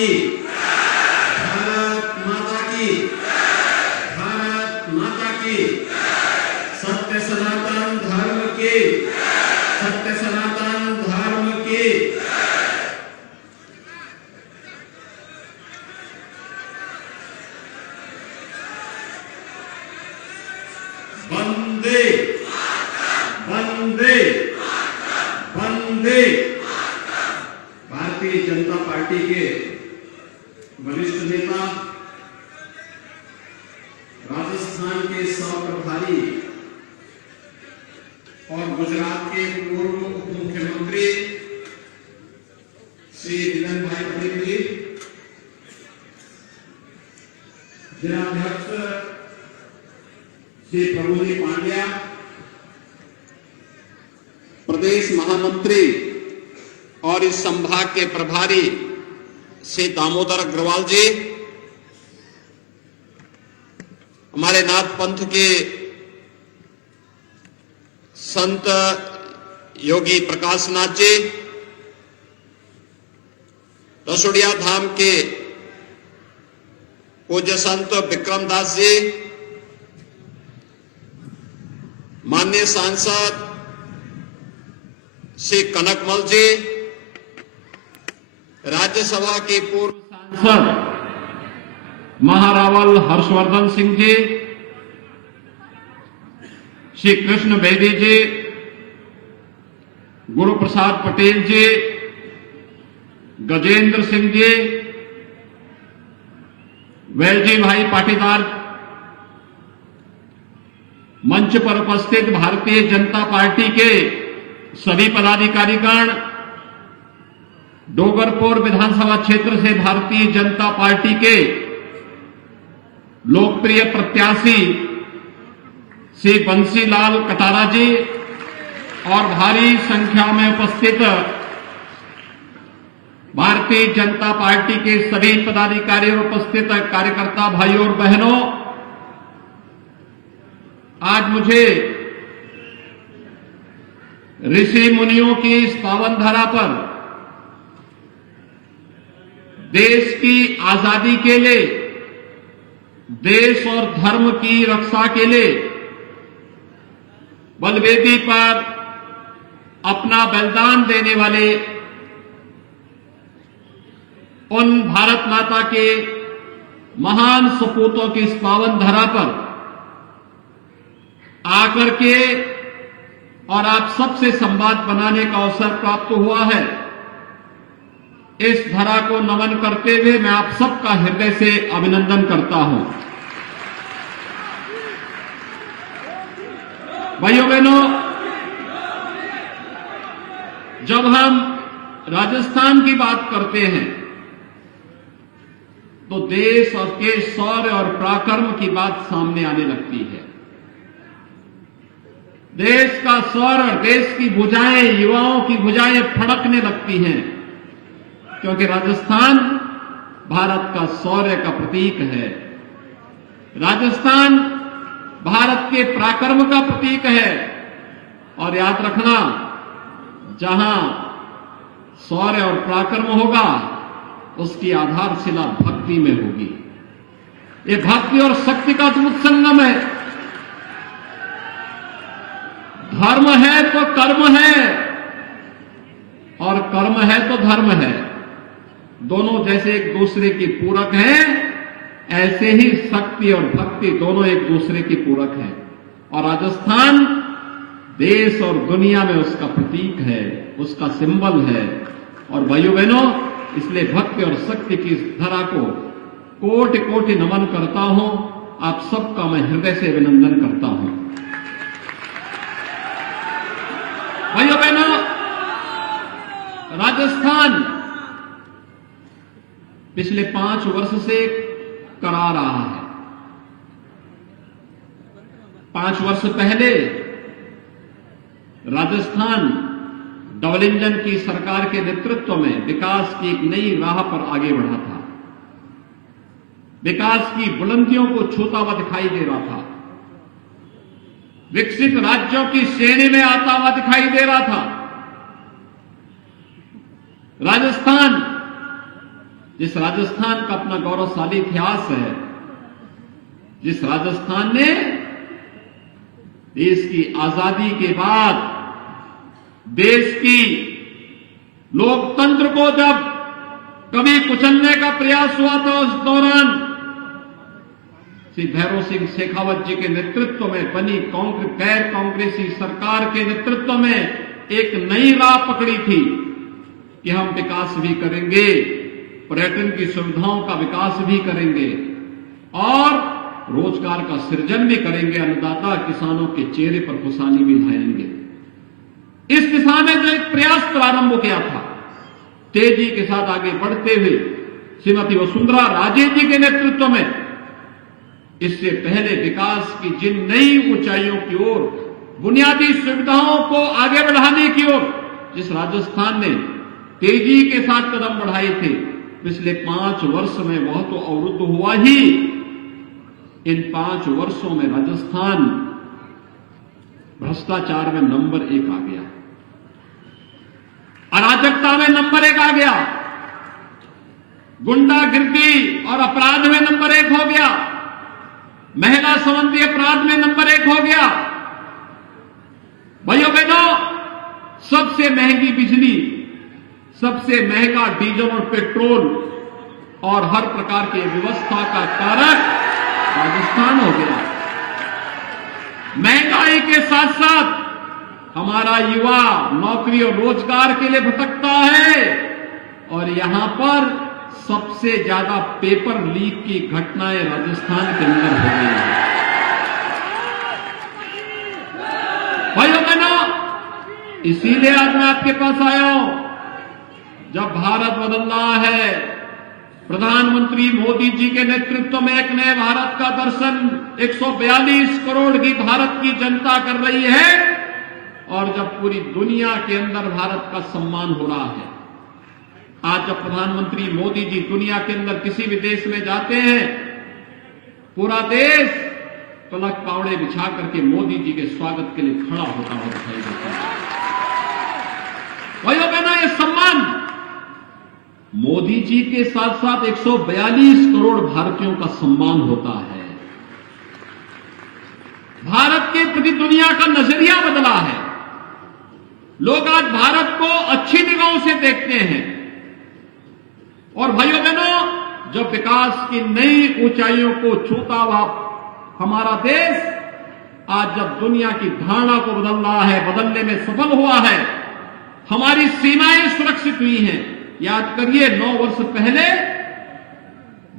की, भारत माता की, भारत माता की, सत्य सनातन धर्म की, सत्य सनातन धर्म की। वंदे वंदे वंदे। भारतीय जनता पार्टी के वरिष्ठ नेता, राजस्थान के प्रभारी और गुजरात के पूर्व उप मुख्यमंत्री श्री नीलन भाई पटेल जी, जिलाध्यक्ष श्री प्रभुजी पांड्या, प्रदेश महामंत्री और इस संभाग के प्रभारी श्री दामोदर अग्रवाल जी, हमारे नाथ पंथ के संत योगी प्रकाशनाथ जी, रसोड़िया धाम के पूज्य संत विक्रमदास जी, माननीय सांसद श्री कनकमल जी, राज्यसभा के पूर्व सांसद महारावल हर्षवर्धन सिंह जी, श्री कृष्ण बेदी जी, गुरु प्रसाद पटेल जी, गजेंद्र सिंह जी, वेलजी भाई पाटीदार, मंच पर उपस्थित भारतीय जनता पार्टी के सभी पदाधिकारीगण, डोगरपुर विधानसभा क्षेत्र से भारतीय जनता पार्टी के लोकप्रिय प्रत्याशी श्री बंसीलाल कटारा जी और भारी संख्या में उपस्थित भारतीय जनता पार्टी के सभी पदाधिकारी और उपस्थित कार्यकर्ता भाइयों और बहनों, आज मुझे ऋषि मुनियों की इस पावन धरा पर देश की आजादी के लिए, देश और धर्म की रक्षा के लिए बलवेदी पर अपना बलिदान देने वाले उन भारत माता के महान सपूतों की इस पावन धरा पर आकर के और आप सबसे संवाद बनाने का अवसर प्राप्त हुआ है। इस धरा को नमन करते हुए मैं आप सबका हृदय से अभिनंदन करता हूं। भाइयों बहनों, जब हम राजस्थान की बात करते हैं तो देश और के शौर्य और पराक्रम की बात सामने आने लगती है। देश का शौर्य, देश की भुजाएं, युवाओं की भुजाएं फड़कने लगती हैं, क्योंकि राजस्थान भारत का शौर्य का प्रतीक है। राजस्थान भारत के पराक्रम का प्रतीक है। और याद रखना, जहां शौर्य और पराक्रम होगा उसकी आधारशिला भक्ति में होगी। ये भक्ति और शक्ति का अद्भुत संगम है। धर्म है तो कर्म है और कर्म है तो धर्म है। दोनों जैसे एक दूसरे की पूरक हैं, ऐसे ही शक्ति और भक्ति दोनों एक दूसरे की पूरक हैं। और राजस्थान देश और दुनिया में उसका प्रतीक है, उसका सिंबल है। और भाइयों बहनों, इसलिए भक्ति और शक्ति की इस धरा को कोटि कोटि नमन करता हूं। आप सबका मैं हृदय से अभिनंदन करता हूं। भाइयों बहनों, राजस्थान पिछले 5 वर्ष से करा रहा है। 5 वर्ष पहले राजस्थान डबल इंजन की सरकार के नेतृत्व में विकास की एक नई राह पर आगे बढ़ा था। विकास की बुलंदियों को छूता हुआ दिखाई दे रहा था। विकसित राज्यों की श्रेणी में आता हुआ दिखाई दे रहा था। राजस्थान जिस राजस्थान का अपना गौरवशाली इतिहास है, जिस राजस्थान ने देश की आजादी के बाद देश की लोकतंत्र को जब कभी कुचलने का प्रयास हुआ था, उस दौरान श्री भैरव सिंह शेखावत जी के नेतृत्व में बनी गैर कांग्रेसी सरकार के नेतृत्व में एक नई राह पकड़ी थी कि हम विकास भी करेंगे, पर्यटन की सुविधाओं का विकास भी करेंगे और रोजगार का सृजन भी करेंगे, अन्नदाता किसानों के चेहरे पर खुशहाली भी लाएंगे। इस दिशा में जो एक प्रयास प्रारंभ किया था, तेजी के साथ आगे बढ़ते हुए श्रीमती वसुंधरा राजे जी के नेतृत्व में, इससे पहले विकास की जिन नई ऊंचाइयों की ओर, बुनियादी सुविधाओं को आगे बढ़ाने की ओर जिस राजस्थान ने तेजी के साथ कदम बढ़ाए थे, पिछले 5 वर्ष में वह तो अवरुद्ध हुआ ही। इन 5 वर्षों में राजस्थान भ्रष्टाचार में नंबर 1 आ गया, अराजकता में नंबर 1 आ गया, गुंडागिर्दी और अपराध में नंबर 1 हो गया, महिला संबंधी अपराध में नंबर 1 हो गया। भाइयों बहनों, सबसे महंगी बिजली, सबसे महंगा डीजल और पेट्रोल और हर प्रकार की व्यवस्था का कारक राजस्थान हो गया। महंगाई के साथ साथ हमारा युवा नौकरी और रोजगार के लिए भटकता है और यहां पर सबसे ज्यादा पेपर लीक की घटनाएं राजस्थान के अंदर हो गई हैं। भाइयों बहनों, इसीलिए आज मैं आपके पास आया हूं। जब भारत बदल रहा है, प्रधानमंत्री मोदी जी के नेतृत्व में एक नए भारत का दर्शन 142 करोड़ की भारत की जनता कर रही है और जब पूरी दुनिया के अंदर भारत का सम्मान हो रहा है। आज जब प्रधानमंत्री मोदी जी दुनिया के अंदर किसी भी देश में जाते हैं, पूरा देश पलक पावड़े बिछा करके मोदी जी के स्वागत के लिए खड़ा होता हुआ दिखाई देता है। भाइयों बहनों, ये सम्मान मोदी जी के साथ साथ 142 करोड़ भारतीयों का सम्मान होता है। भारत के प्रति दुनिया का नजरिया बदला है। लोग आज भारत को अच्छी निगाहों से देखते हैं और भाइयों बहनों, जब विकास की नई ऊंचाइयों को छूता हुआ हमारा देश आज जब दुनिया की धारणा को बदल रहा है, बदलने में सफल हुआ है, हमारी सीमाएं सुरक्षित हुई हैं। याद करिए, 9 वर्ष पहले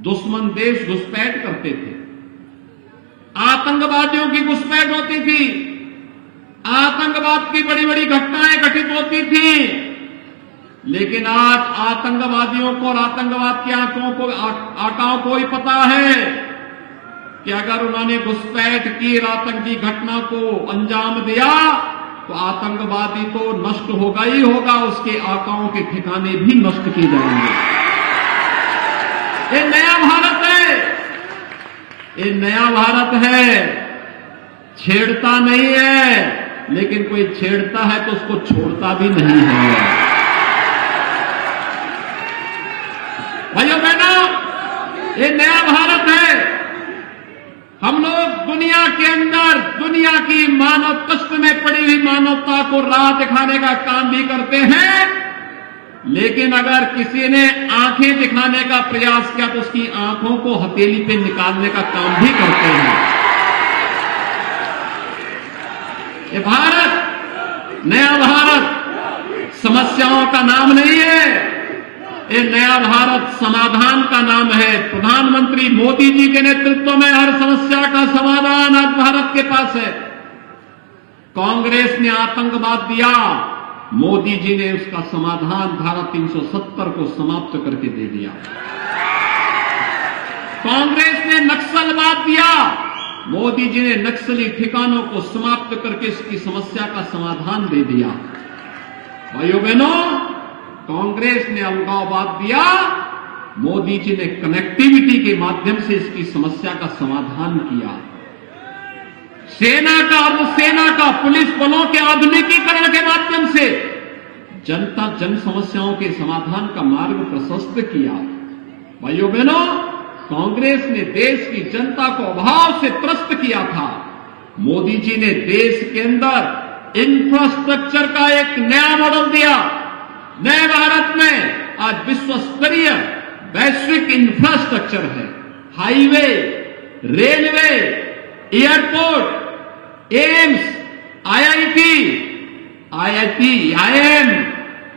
दुश्मन देश घुसपैठ करते थे, आतंकवादियों की घुसपैठ होती थी, आतंकवाद की बड़ी बड़ी घटनाएं घटित होती थी, लेकिन आज आतंकवादियों को और आतंकवाद के आकाओं को ही पता है कि अगर उन्होंने घुसपैठ की, आतंकी घटना को अंजाम दिया तो आतंकवादी तो नष्ट होगा ही होगा, उसके आकाओं के ठिकाने भी नष्ट किए जाएंगे। ये नया भारत है, ये नया भारत है। छेड़ता नहीं है, लेकिन कोई छेड़ता है तो उसको छोड़ता भी नहीं है। भाइयों बहनों, ये नया भारत है। हम लोग दुनिया के अंदर दुनिया की मानव कष्ट में पड़ी हुई मानवता को राह दिखाने का काम भी करते हैं, लेकिन अगर किसी ने आंखें दिखाने का प्रयास किया तो उसकी आंखों को हथेली पे निकालने का काम भी करते हैं। ये भारत, नया भारत समस्याओं का नाम नहीं है, ये नया भारत समाधान का नाम है। प्रधानमंत्री मोदी जी के नेतृत्व में हर समस्या का समाधान आज भारत के पास है। कांग्रेस ने आतंकवाद दिया, मोदी जी ने उसका समाधान धारा 370 को समाप्त करके दे दिया। कांग्रेस ने नक्सलवाद दिया, मोदी जी ने नक्सली ठिकानों को समाप्त करके इसकी समस्या का समाधान दे दिया। भाइयों बहनों, कांग्रेस ने अलगाववाद दिया, मोदी जी ने कनेक्टिविटी के माध्यम से इसकी समस्या का समाधान किया। सेना का, अर्धसेना का, पुलिस बलों के आधुनिकीकरण के माध्यम से जनता जन समस्याओं के समाधान का मार्ग प्रशस्त किया। भाइयों बहनों, कांग्रेस ने देश की जनता को अभाव से त्रस्त किया था। मोदी जी ने देश के अंदर इंफ्रास्ट्रक्चर का एक नया मॉडल दिया। नए भारत में आज विश्व स्तरीय वैश्विक इंफ्रास्ट्रक्चर है। Highway, railway, airport, AIIMS, IIT, IIM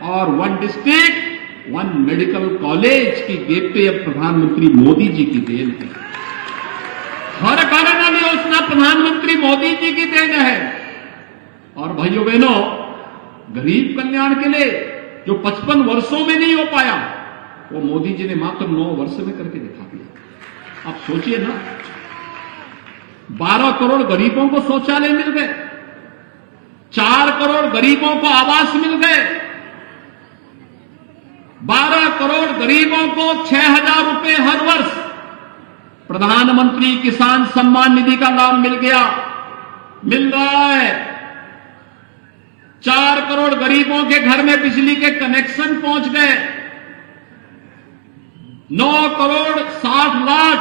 और one district one medical college की गेटवे अब प्रधानमंत्री मोदी जी की देन है। हर घर नल योजना प्रधानमंत्री मोदी जी की देन है। और भाइयों बहनों, गरीब कल्याण के लिए जो 55 वर्षों में नहीं हो पाया, वो मोदी जी ने मात्र 9 वर्ष में करके दिखा दिया। आप सोचिए ना, 12 करोड़ गरीबों को शौचालय मिल गए, 4 करोड़ गरीबों को आवास मिल गए, 12 करोड़ गरीबों को 6,000 रुपए हर वर्ष प्रधानमंत्री किसान सम्मान निधि का लाभ मिल रहा है। 4 करोड़ गरीबों के घर में बिजली के कनेक्शन पहुंच गए। 9 करोड़ 60 लाख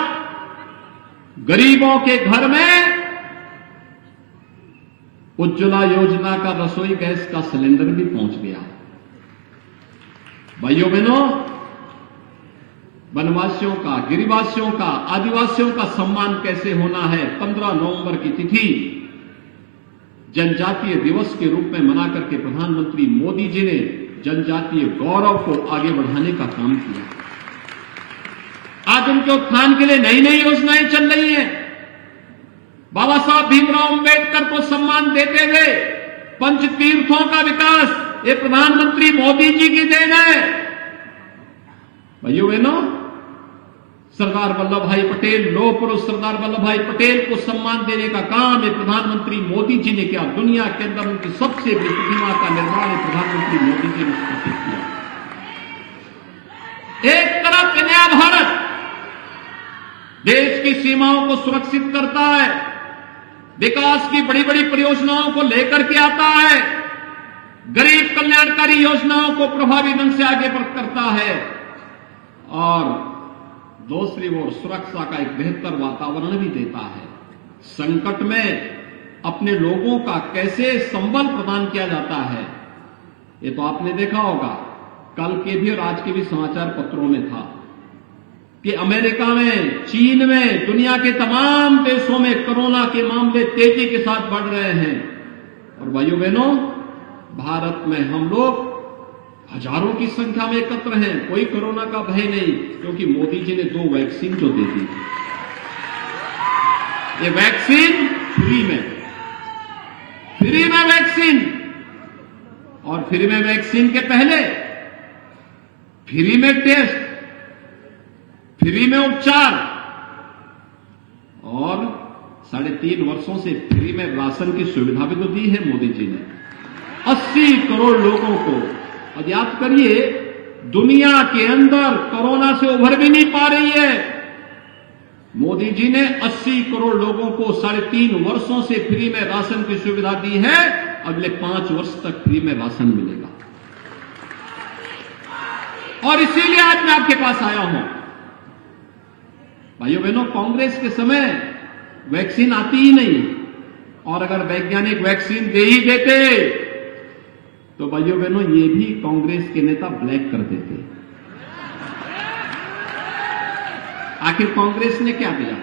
गरीबों के घर में उज्ज्वला योजना का रसोई गैस का सिलेंडर भी पहुंच गया। भाइयों बहनों, वनवासियों का, गिरिवासियों का, आदिवासियों का सम्मान कैसे होना है, 15 नवंबर की तिथि जनजातीय दिवस के रूप में मना करके प्रधानमंत्री मोदी जी ने जनजातीय गौरव को आगे बढ़ाने का काम किया। आज उनके उत्थान के लिए नई नई योजनाएं चल रही हैं। बाबा साहब भीमराव अंबेडकर को सम्मान देते हुए पंच तीर्थों का विकास ये प्रधानमंत्री मोदी जी की देन है। भाइयों बहनों, सरदार वल्लभ भाई पटेल, लौह पुरुष सरदार वल्लभ भाई पटेल को सम्मान देने का काम ये प्रधानमंत्री मोदी जी ने किया। दुनिया के अंदर उनकी सबसे बड़ी प्रतिमा का निर्माण प्रधानमंत्री मोदी जी ने स्थापित किया। एक तरफ नया भारत देश की सीमाओं को सुरक्षित करता है, विकास की बड़ी बड़ी परियोजनाओं को लेकर के आता है, गरीब कल्याणकारी योजनाओं को प्रभावी ढंग से आगे करता है और दूसरी ओर सुरक्षा का एक बेहतर वातावरण भी देता है। संकट में अपने लोगों का कैसे संबल प्रदान किया जाता है, ये तो आपने देखा होगा। कल के भी और आज के भी समाचार पत्रों में था कि अमेरिका में, चीन में, दुनिया के तमाम देशों में कोरोना के मामले तेजी के साथ बढ़ रहे हैं। और भाइयों बहनों, भारत में हम लोग हजारों की संख्या में एकत्र हैं। कोई कोरोना का भय नहीं, क्योंकि मोदी जी ने 2 वैक्सीन जो दे दी। ये वैक्सीन फ्री में वैक्सीन, और फ्री में वैक्सीन के पहले फ्री में टेस्ट, फ्री में उपचार और 3.5 वर्षों से फ्री में राशन की सुविधा भी तो दी है मोदी जी ने 80 करोड़ लोगों को। और याद करिए, दुनिया के अंदर कोरोना से उभर भी नहीं पा रही है। मोदी जी ने 80 करोड़ लोगों को 3.5 वर्षों से फ्री में राशन की सुविधा दी है। अगले 5 वर्ष तक फ्री में राशन मिलेगा। और इसीलिए आज मैं आपके पास आया हूं। भाइयों बहनों, कांग्रेस के समय वैक्सीन आती ही नहीं, और अगर वैज्ञानिक वैक्सीन दे ही देते तो भाइयों बहनों ये भी कांग्रेस के नेता ब्लैक कर देते। आखिर कांग्रेस ने क्या दिया?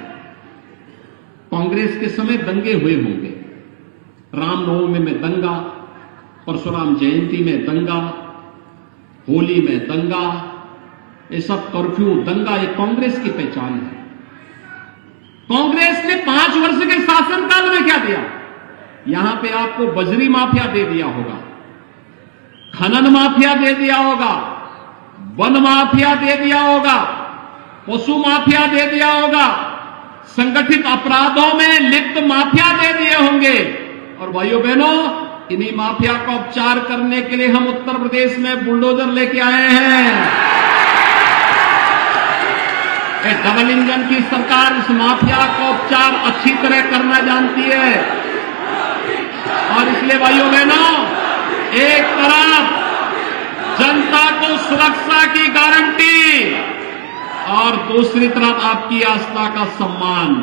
कांग्रेस के समय दंगे हुए होंगे, रामनवमी में दंगा, परशुराम जयंती में दंगा, होली में दंगा, ये सब कर्फ्यू दंगा, ये कांग्रेस की पहचान है। कांग्रेस ने 5 वर्ष के शासनकाल में क्या दिया? यहां पे आपको बजरी माफिया दे दिया होगा, खनन माफिया दे दिया होगा, वन माफिया दे दिया होगा, पशु माफिया दे दिया होगा, संगठित अपराधों में लिप्त माफिया दे दिए होंगे। और भाइयों बहनों, इन्हीं माफिया का उपचार करने के लिए हम उत्तर प्रदेश में बुलडोजर लेके आए हैं। डबल इंजन की सरकार इस माफिया का उपचार अच्छी तरह करना जानती है। और इसलिए भाइयों बहनों, एक तरफ जनता को सुरक्षा की गारंटी, और दूसरी तरफ आपकी आस्था का सम्मान।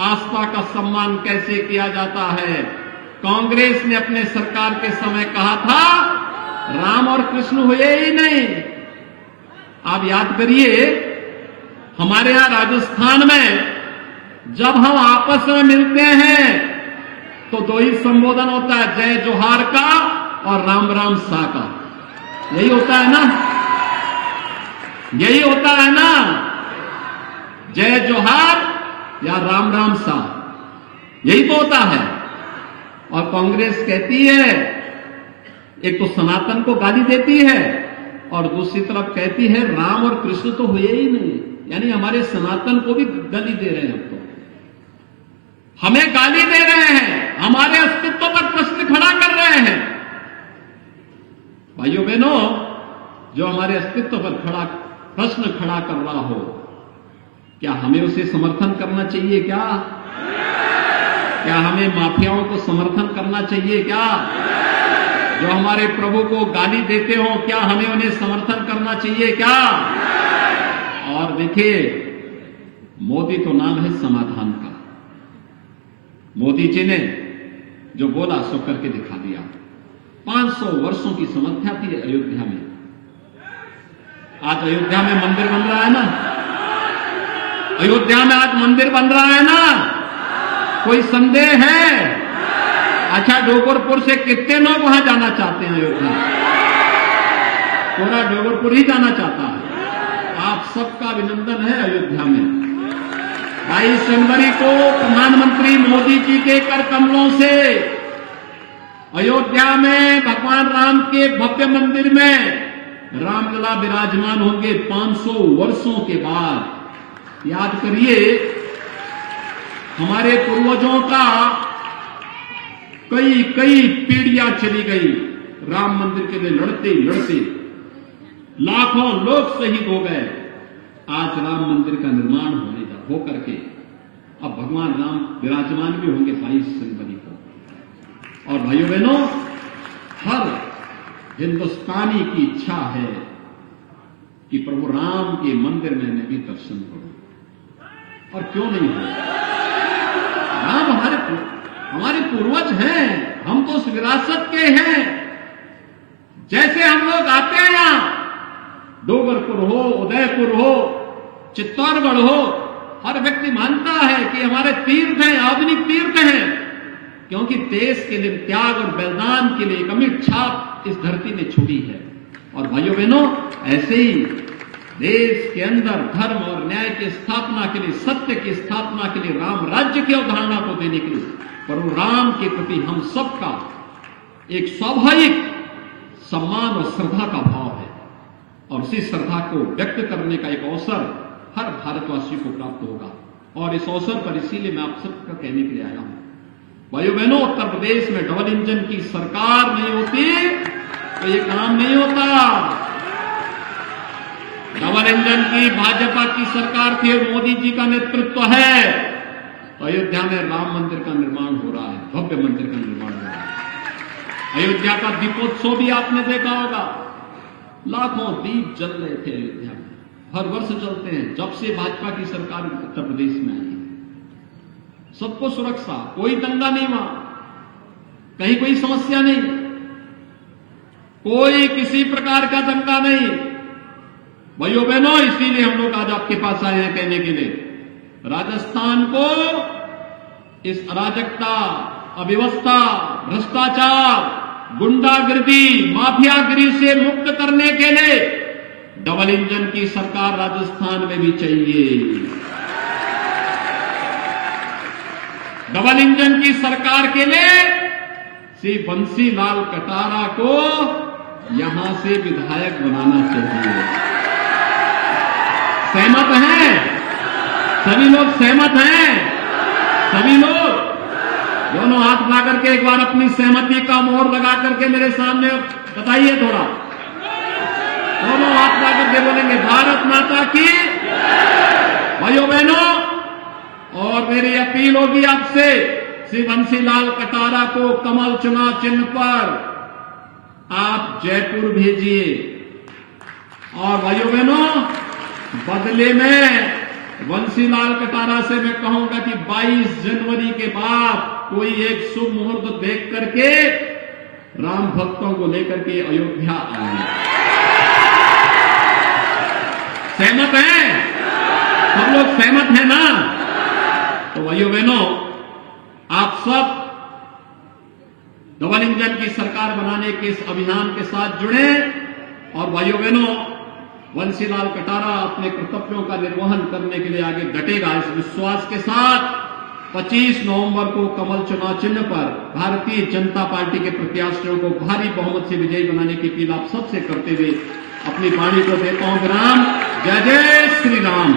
आस्था का सम्मान कैसे किया जाता है? कांग्रेस ने अपने सरकार के समय कहा था राम और कृष्ण हुए ही नहीं। आप याद करिए, हमारे यहां राजस्थान में जब हम आपस में मिलते हैं तो दो ही संबोधन होता है, जय जोहार का और राम राम सा का। यही होता है ना, यही होता है ना, जय जोहार या राम राम सा, यही तो होता है। और कांग्रेस कहती है, एक तो सनातन को गाली देती है और दूसरी तरफ कहती है राम और कृष्ण तो हुए ही नहीं, यानी हमारे सनातन को भी गाली दे रहे हैं। अब तो हमें गाली दे रहे हैं, हमारे अस्तित्व पर प्रश्न खड़ा कर रहे हैं। भाइयों बहनों, जो हमारे अस्तित्व पर प्रश्न खड़ा कर रहा हो, क्या हमें उसे समर्थन करना चाहिए? क्या हमें माफियाओं को समर्थन करना चाहिए? क्या जो हमारे प्रभु को गाली देते हो, क्या हमें उन्हें समर्थन करना चाहिए? क्या? और देखिए, मोदी तो नाम है समाधान का। मोदी जी ने जो बोला सो करके दिखा दिया। 500 वर्षों की समस्या थी अयोध्या में, आज अयोध्या में मंदिर बन रहा है ना। अयोध्या में आज मंदिर बन रहा है ना, कोई संदेह है? अच्छा, डोगरपुर से कितने लोग वहां जाना चाहते हैं? अयोध्या पूरा डोगरपुर ही जाना चाहता है। आप सबका अभिनंदन है। अयोध्या में 22 जनवरी को प्रधानमंत्री मोदी जी के कर कमलों से अयोध्या में भगवान राम के भव्य मंदिर में रामलला विराजमान होंगे 500 वर्षों के बाद। याद करिए, हमारे पूर्वजों का कई पीढ़ियां चली गई राम मंदिर के लिए लड़ते लड़ते, लाखों लोग शहीद हो गए। आज राम मंदिर का निर्माण हो करके अब भगवान राम विराजमान भी होंगे 22 जनवरी को। और भाइयों बहनों, हर हिंदुस्तानी की इच्छा है कि प्रभु राम के मंदिर में मैं भी दर्शन करूं। और क्यों नहीं हो? राम हमारे पूर्वज हैं, हम तो उस विरासत के हैं। जैसे हम लोग आते हैं यहां, डोगरपुर हो, उदयपुर हो, चित्तौड़गढ़ हो, हर व्यक्ति मानता है कि हमारे तीर्थ हैं, आधुनिक तीर्थ हैं, क्योंकि देश के लिए त्याग और बलिदान के लिए एक अमिट छाप इस धरती ने छोड़ी है। और भाइयों बहनों, ऐसे ही देश के अंदर धर्म और न्याय की स्थापना के लिए, सत्य की स्थापना के लिए, राम राज्य की अवधारणा को देने के लिए प्रभु राम के प्रति हम सबका एक स्वाभाविक सम्मान और श्रद्धा का भाव है। और उसी श्रद्धा को व्यक्त करने का एक अवसर हर भारतवासी को प्राप्त होगा। और इस अवसर पर इसीलिए मैं आप सबका कहने के लिए आया हूं, भाइयों बहनों, उत्तर प्रदेश में डबल इंजन की सरकार नहीं होती तो ये काम नहीं होता। डबल इंजन की भाजपा की सरकार थी और मोदी जी का नेतृत्व है, तो अयोध्या में राम मंदिर का निर्माण हो रहा है, भव्य मंदिर का निर्माण हो रहा है। अयोध्या का दीपोत्सव भी आपने देखा होगा, लाखों दीप जल रहे थे अयोध्या में, हर वर्ष चलते हैं जब से भाजपा की सरकार उत्तर प्रदेश में आई है। सबको सुरक्षा, कोई दंगा नहीं वहां, कहीं कोई समस्या नहीं, कोई किसी प्रकार का दंगा नहीं। भाइयों बहनों, इसीलिए हम लोग आज आपके पास आए हैं कहने के लिए, राजस्थान को इस अराजकता, अव्यवस्था, भ्रष्टाचार, गुंडागिरी, माफियागिरी से मुक्त करने के लिए डबल इंजन की सरकार राजस्थान में भी चाहिए। डबल इंजन की सरकार के लिए श्री बंसीलाल कटारा को यहां से विधायक बनाना चाहिए। सहमत हैं? सभी लोग सहमत हैं? सभी लोग दोनों हाथ ला करके एक बार अपनी सहमति का मोहर लगा करके मेरे सामने बताइए थोड़ा। दोनों हाथ ला करके बोलेंगे भारत माता की। भाइयों बहनों, और मेरी अपील होगी आपसे, श्री बंसीलाल कटारा को कमल चुनाव चिन्ह पर आप जयपुर भेजिए। और भाइयों बहनों, बदले में बंसीलाल कटारा से मैं कहूंगा कि 22 जनवरी के बाद कोई एक शुभ मुहूर्त देख करके राम भक्तों को लेकर के अयोध्या आए। सहमत है? सब लोग सहमत हैं ना? तो भाइयों बहनों, आप सब डबल इंजन की सरकार बनाने के इस अभियान के साथ जुड़े और भाइयों बहनों, बंसीलाल कटारा अपने कर्तव्यों का निर्वहन करने के लिए आगे डटेगा। इस विश्वास के साथ 25 नवंबर को कमल चुनाव चिन्ह पर भारतीय जनता पार्टी के प्रत्याशियों को भारी बहुमत से विजयी बनाने की अपील आप सबसे करते हुए अपनी वाणी को देता हूं विराम। जय जय श्री राम।